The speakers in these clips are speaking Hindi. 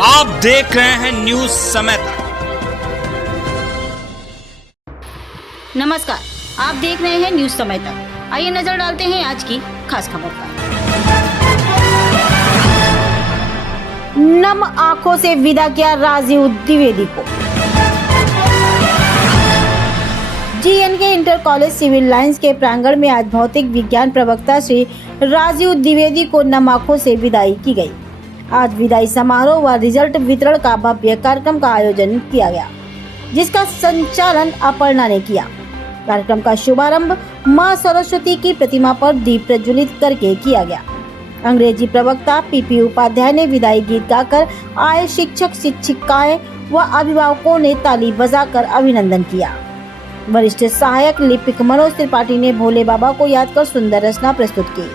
आप देख रहे हैं न्यूज समय तक। नमस्कार, आप देख रहे हैं न्यूज समय तक। आइए नजर डालते हैं आज की खास खबर पर। नम आंखों से विदा किया राजीव द्विवेदी को। GNK inter college civil lines के प्रांगण में आज भौतिक विज्ञान प्रवक्ता श्री राजीव द्विवेदी को नम आंखों से विदाई की गई। आज विदाई समारोह व रिजल्ट वितरण का भव्य कार्यक्रम का आयोजन किया गया, जिसका संचालन अपर्णा ने किया। कार्यक्रम का शुभारंभ मां सरस्वती की प्रतिमा पर दीप प्रज्वलित करके किया गया। अंग्रेजी प्रवक्ता पीपी उपाध्याय ने विदाई गीत गाकर आए शिक्षक शिक्षिकाएं व अभिभावकों ने ताली बजाकर अभिनंदन किया। वरिष्ठ सहायक लिपिक मनोज त्रिपाठी ने भोले बाबा को याद कर सुंदर रचना प्रस्तुत की।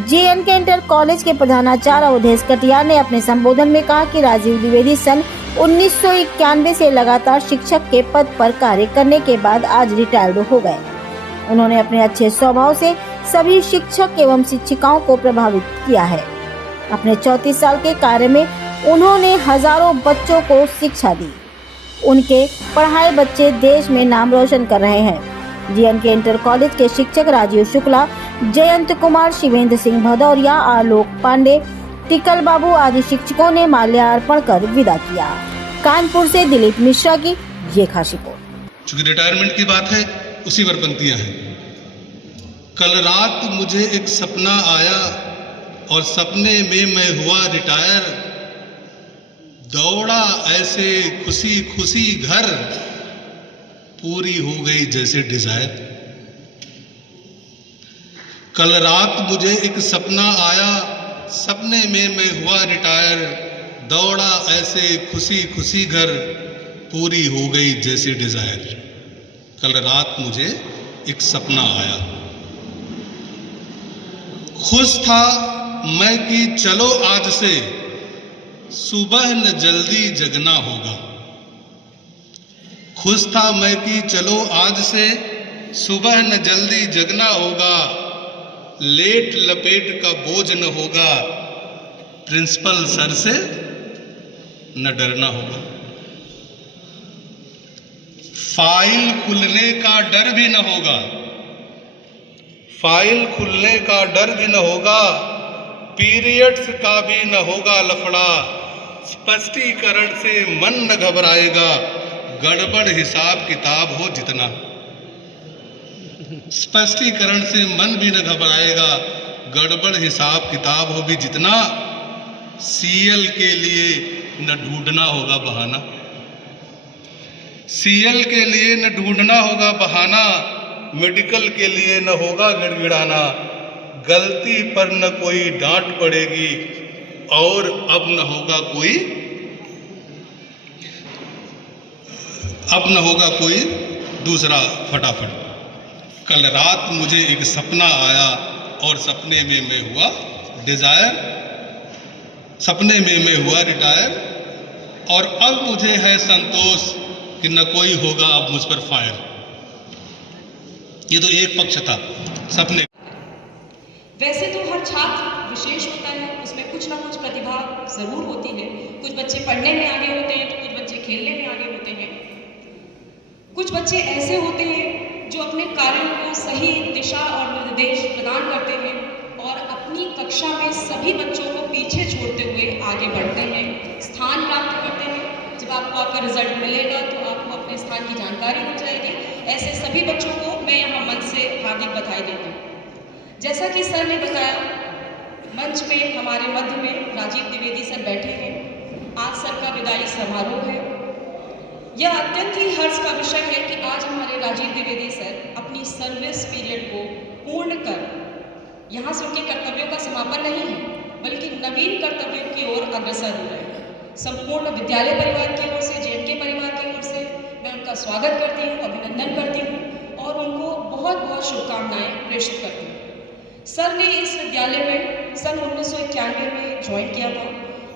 जीएनके इंटर कॉलेज के प्रधानाचार्य अवधेश कटियार ने अपने संबोधन में कहा कि राजीव द्विवेदी सन 1991 से लगातार शिक्षक के पद पर कार्य करने के बाद आज रिटायर्ड हो गए। उन्होंने अपने अच्छे स्वभाव से सभी शिक्षक एवं शिक्षिकाओं को प्रभावित किया है। अपने 34 साल के कार्य में उन्होंने हजारों बच्चों को शिक्षा दी। उनके पढ़ाए बच्चे देश में नाम रोशन कर रहे हैं। जीएनके इंटर कॉलेज के शिक्षक राजीव शुक्ला, जयंत कुमार, शिवेंद्र सिंह भदौरिया, आलोक पांडे, टिकल बाबू आदि शिक्षकों ने माल्यार्पण कर विदा किया। कानपुर से दिलीप मिश्रा की ये खास रिपोर्ट। चूंकि रिटायरमेंट की बात है, उसी वर्पंक्तियां हैं। कल रात मुझे एक सपना आया और सपने में मैं हुआ रिटायर, दौड़ा ऐसे खुशी खुशी घर, पूरी हो गई जैसे डिजायर। कल रात मुझे एक सपना आया, सपने में मैं हुआ रिटायर, दौड़ा ऐसे खुशी खुशी घर, पूरी हो गई जैसे डिजायर। कल रात मुझे एक सपना आया, खुश था मैं कि चलो आज से सुबह न जल्दी जगना होगा। खुश था मैं कि चलो आज से सुबह न जल्दी जगना होगा, लेट लपेट का बोझ न होगा, प्रिंसिपल सर से न डरना होगा। फाइल खुलने का डर भी न होगा, फाइल खुलने का डर भी न होगा, पीरियड्स का भी न होगा लफड़ा, स्पष्टीकरण से मन न घबराएगा, गड़बड़ हिसाब किताब हो जितना। स्पष्टीकरण से मन भी न घबराएगा, गड़बड़ हिसाब किताब हो भी जितना। सीएल के लिए न ढूंढना होगा बहाना, सीएल के लिए न ढूंढना होगा बहाना, मेडिकल के लिए न होगा गिड़गिड़ाना, गलती पर न कोई डांट पड़ेगी और अब न होगा कोई दूसरा फटाफट। कल रात मुझे एक सपना आया और सपने में मैं हुआ डिजायर, सपने में मैं हुआ रिटायर, और अब मुझे है संतोष कि न कोई होगा अब मुझ पर फायर। ये तो एक पक्ष था सपने। वैसे तो हर छात्र विशेष होता है, उसमें कुछ ना कुछ प्रतिभा जरूर होती है। कुछ बच्चे पढ़ने में आगे होते हैं तो कुछ बच्चे खेलने में आगे होते हैं। कुछ बच्चे ऐसे होते हैं जो अपने कार्यों को सही दिशा और निर्देश प्रदान करते हैं और अपनी कक्षा में सभी बच्चों को पीछे छोड़ते हुए आगे बढ़ते हैं, स्थान प्राप्त करते हैं। जब आपको आपका रिजल्ट मिलेगा तो आपको अपने स्थान की जानकारी हो जाएगी। ऐसे सभी बच्चों को मैं यहाँ मंच से हार्दिक बधाई देती हूँ। जैसा कि सर ने बताया, मंच में हमारे मध्य में राजीव द्विवेदी सर बैठे हैं। आज सर का विदाई समारोह है। यह अत्यंत ही हर्ष का विषय है कि आज हमारे राजीव द्विवेदी सर अपनी सर्विस पीरियड को पूर्ण कर यहाँ से उनके कर्तव्यों का समापन नहीं है, बल्कि नवीन कर्तव्यों की ओर अग्रसर हो रहे हैं। संपूर्ण विद्यालय परिवार की ओर से, जेएनके परिवार की ओर से मैं उनका स्वागत करती हूँ, अभिनंदन करती हूँ और उनको बहुत बहुत शुभकामनाएं प्रेषित करती हूँ। सर ने इस विद्यालय में सन 1991 में ज्वाइन किया था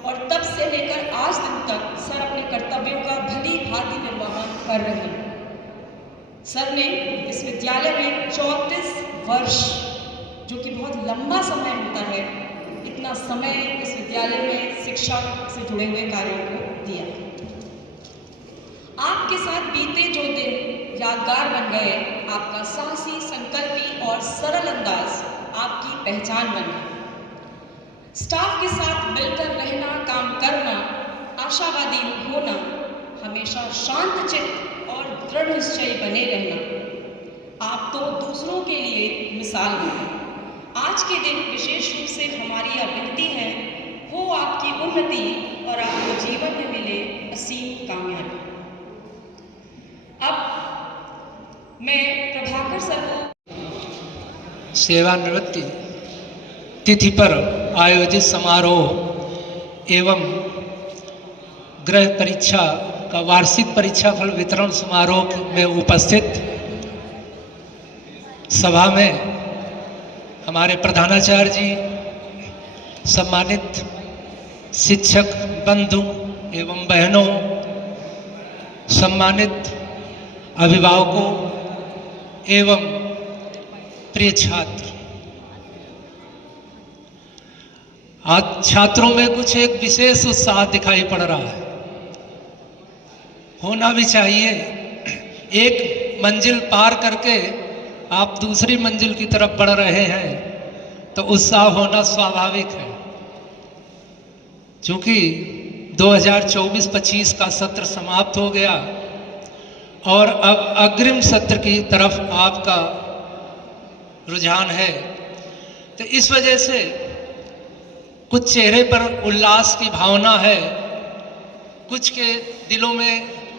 और तब से लेकर आज दिन तक सर अपने कर्तव्यों का भली भांति निर्वहन कर रहे हैं। सर ने इस विद्यालय में 34 वर्ष, जो कि बहुत लंबा समय होता है, इतना समय इस विद्यालय में शिक्षा से जुड़े हुए कार्यों को दिया। आपके साथ बीते जो दिन यादगार बन गए, आपका साहसी, संकल्पी और सरल अंदाज आपकी पहचान बन गई। स्टाफ के साथ मिलकर रहना, काम करना, आशावादी होना, हमेशा शांत चित्त और दृढ़ निश्चयी बने रहना, आप तो दूसरों के लिए मिसाल बने। आज के दिन विशेष रूप से हमारी यह विनती है, वो आपकी उन्नति और आपको जीवन में मिले असीम कामयाबी। अब मैं प्रभाकर सर को सेवानिवृत्ति तिथि पर आयोजित समारोह एवं गृह परीक्षा का वार्षिक परीक्षाफल वितरण समारोह में उपस्थित सभा में हमारे प्रधानाचार्य जी, सम्मानित शिक्षक बंधु एवं बहनों, सम्मानित अभिभावकों एवं प्रिय छात्र, आज छात्रों में कुछ एक विशेष उत्साह दिखाई पड़ रहा है। होना भी चाहिए। एक मंजिल पार करके आप दूसरी मंजिल की तरफ बढ़ रहे हैं तो उत्साह होना स्वाभाविक है। क्योंकि 2024-25 का सत्र समाप्त हो गया और अब अग्रिम सत्र की तरफ आपका रुझान है, तो इस वजह से कुछ चेहरे पर उल्लास की भावना है, कुछ के दिलों में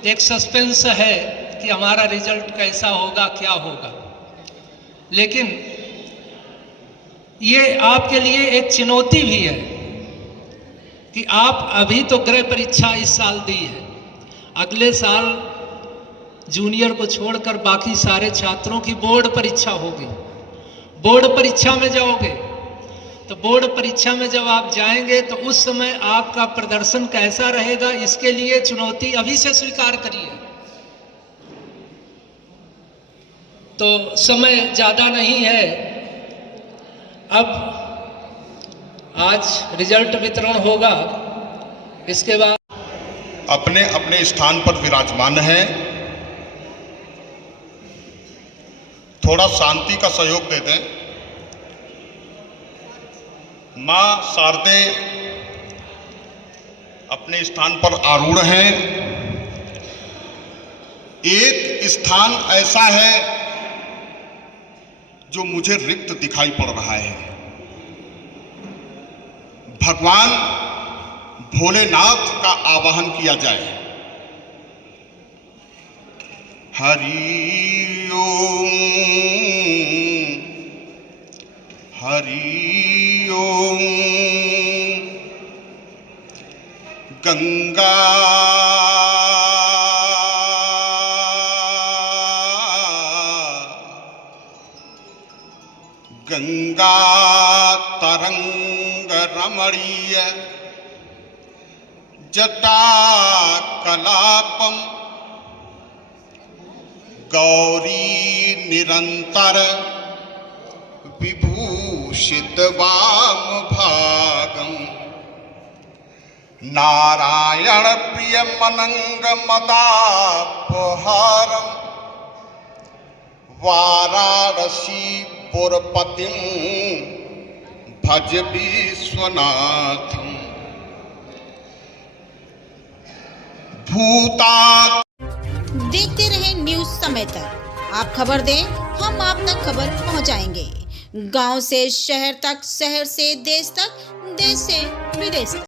एक सस्पेंस है कि हमारा रिजल्ट कैसा होगा, क्या होगा। लेकिन ये आपके लिए एक चुनौती भी है कि आप अभी तो गृह परीक्षा इस साल दी है, अगले साल जूनियर को छोड़कर बाकी सारे छात्रों की बोर्ड परीक्षा होगी। बोर्ड परीक्षा में जाओगे तो बोर्ड परीक्षा में जब आप जाएंगे तो उस समय आपका प्रदर्शन कैसा रहेगा, इसके लिए चुनौती अभी से स्वीकार करिए। तो समय ज़्यादा नहीं है, अब आज रिजल्ट वितरण होगा, इसके बाद अपने अपने स्थान पर विराजमान है। थोड़ा शांति का सहयोग दे दें। मां शारदे अपने स्थान पर आरूढ़ हैं। एक स्थान ऐसा है जो मुझे रिक्त दिखाई पड़ रहा है। भगवान भोलेनाथ का आवाहन किया जाए। हरि ओम, हरि ओम। गंगा गंगा तरंग रमणीय जटा कलापम गौरी निरंतर विभूषित वाम भागम नारायण प्रिय मनंग मदापहारम वाराणसी पुरपतिम भज विश्वनाथम भूता। देखते रहे न्यूज समय तक। आप खबर दें, हम आप तक खबर पहुंचाएंगे। गांव से शहर तक, शहर से देश तक, देश से विदेश तक।